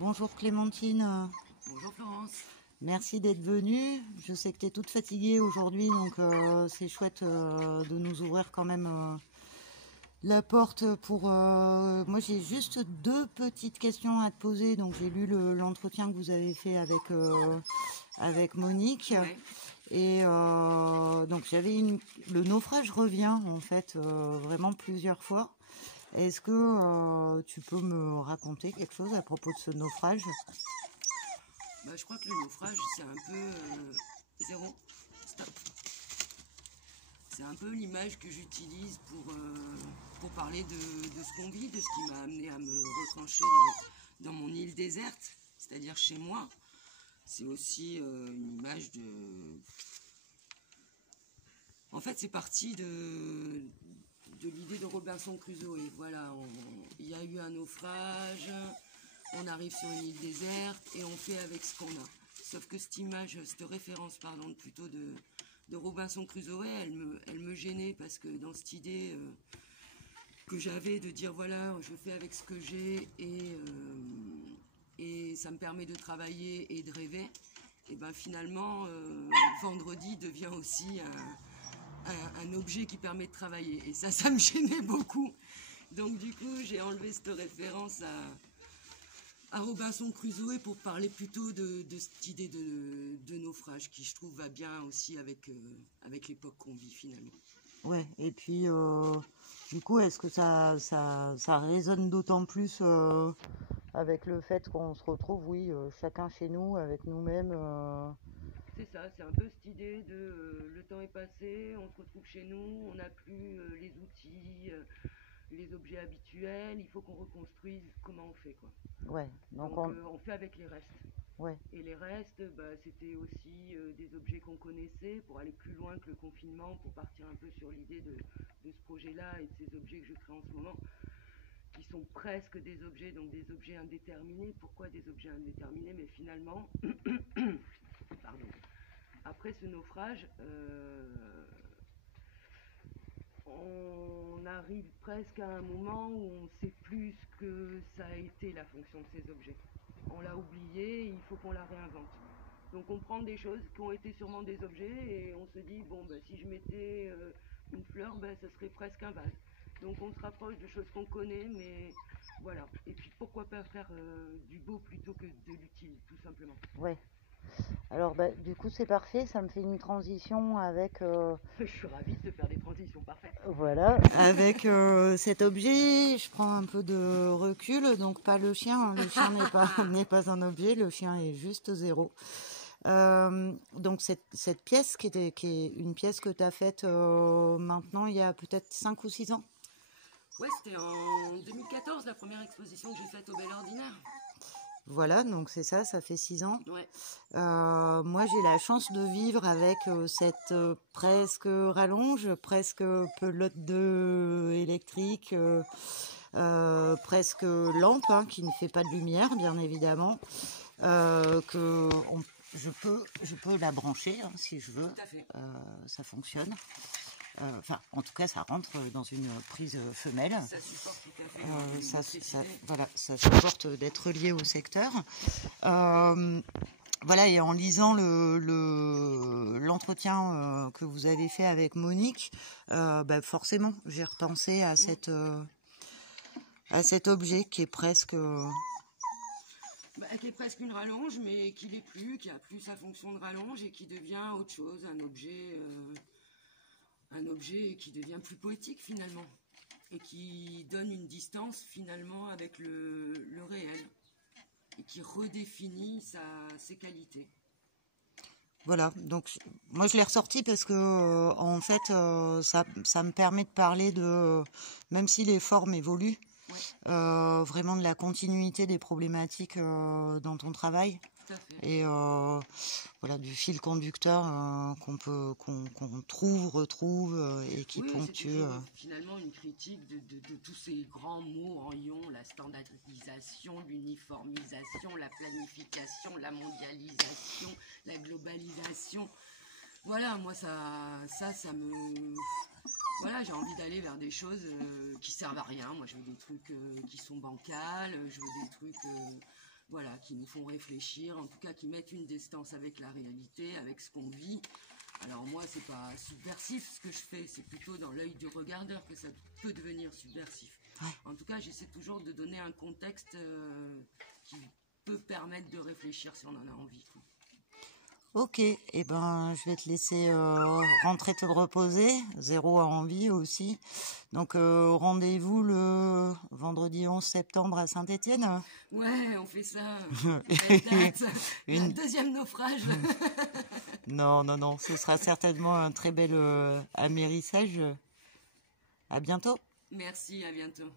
Bonjour Clémentine, Bonjour Florence. merci d'être venue. Je sais que tu es toute fatiguée aujourd'hui, donc c'est chouette de nous ouvrir quand même la porte pour... Moi j'ai juste deux petites questions à te poser. Donc j'ai lu l'entretien que vous avez fait avec Monique. Ouais. Et donc le naufrage revient en fait vraiment plusieurs fois. Est-ce que tu peux me raconter quelque chose à propos de ce naufrage? Je crois que le naufrage, c'est un peu... zéro. Stop. C'est un peu l'image que j'utilise pour parler de ce qu'on vit, de ce qui m'a amené à me retrancher dans mon île déserte, c'est-à-dire chez moi. C'est aussi une image de... En fait, c'est parti de l'idée de Robinson Crusoe. Et voilà, il y a eu un naufrage, on arrive sur une île déserte et on fait avec ce qu'on a. Sauf que cette image, cette référence, pardon, plutôt de Robinson Crusoe, elle me gênait parce que dans cette idée que j'avais de dire voilà, je fais avec ce que j'ai et ça me permet de travailler et de rêver, et ben finalement, vendredi devient aussi un objet qui permet de travailler. Et ça me gênait beaucoup. Donc du coup, j'ai enlevé cette référence à Robinson Crusoe pour parler plutôt de cette idée de naufrage qui, je trouve, va bien aussi avec l'époque qu'on vit finalement. Ouais, et puis du coup, est-ce que ça résonne d'autant plus avec le fait qu'on se retrouve, oui, chacun chez nous, avec nous-mêmes C'est ça, c'est un peu cette idée de le temps est passé, on se retrouve chez nous, on n'a plus les outils, les objets habituels, il faut qu'on reconstruise comment on fait quoi. Ouais, donc Donc on fait avec les restes. ouais, Et les restes, c'était aussi des objets qu'on connaissait pour aller plus loin que le confinement, pour partir un peu sur l'idée de ce projet-là et de ces objets que je crée en ce moment, qui sont presque des objets, donc des objets indéterminés. Pourquoi des objets indéterminés? Mais finalement, pardon, après ce naufrage, on arrive presque à un moment où on ne sait plus ce que ça a été la fonction de ces objets. On l'a oublié, il faut qu'on la réinvente. Donc on prend des choses qui ont été sûrement des objets et on se dit bon si je mettais une fleur, ça serait presque un vase. Donc on se rapproche de choses qu'on connaît, mais voilà. Et puis pourquoi pas faire du beau plutôt que de l'utile, tout simplement. ouais. Alors du coup, c'est parfait, ça me fait une transition avec Je suis ravie de faire des transitions parfaites. voilà, avec cet objet. Je prends un peu de recul, donc pas le chien. Hein. Le chien n'est pas un objet, le chien est juste zéro. Donc cette pièce qui est une pièce que tu as faite maintenant il y a peut-être 5 ou 6 ans. Ouais, c'était en 2014 la première exposition que j'ai faite au Bel Ordinaire. Voilà, donc c'est ça, ça fait 6 ans. Ouais. Moi j'ai la chance de vivre avec cette presque rallonge, presque pelote de électrique, presque lampe hein, qui ne fait pas de lumière bien évidemment. Je peux la brancher hein, si je veux. Tout à fait. Ça fonctionne. Enfin, en tout cas, ça rentre dans une prise femelle. Ça supporte tout à fait. Voilà, ça supporte d'être relié au secteur. Voilà, et en lisant l'entretien que vous avez fait avec Monique, forcément, j'ai repensé à cet objet qui est presque... qui est presque une rallonge, mais qui l'est plus, qui a plus sa fonction de rallonge et qui devient autre chose, un objet qui devient plus poétique finalement et qui donne une distance finalement avec le réel et qui redéfinit ses qualités. Voilà, donc moi je l'ai ressorti parce que en fait ça me permet de parler de, même si les formes évoluent, Ouais. vraiment de la continuité des problématiques dans ton travail. Tout à fait. Et voilà, du fil conducteur qu'on trouve, retrouve et qui ponctue. C'est finalement une critique de tous ces grands mots en ion, la standardisation, l'uniformisation, la planification, la mondialisation, la globalisation. Voilà, moi ça me... Voilà, j'ai envie d'aller vers des choses qui servent à rien. Moi je veux des trucs qui sont bancals, je veux des trucs voilà, qui nous font réfléchir, en tout cas qui mettent une distance avec la réalité, avec ce qu'on vit. Alors moi, c'est pas subversif ce que je fais, c'est plutôt dans l'œil du regardeur que ça peut devenir subversif. Ouais. En tout cas, j'essaie toujours de donner un contexte qui peut permettre de réfléchir si on en a envie, quoi. Ok, et ben je vais te laisser rentrer te reposer. Zéro a envie aussi. Donc rendez-vous le vendredi 11 septembre à Saint-Étienne. Ouais, on fait ça. Belle date. Un deuxième naufrage. Non, ce sera certainement un très bel amérissage. À bientôt. Merci, à bientôt.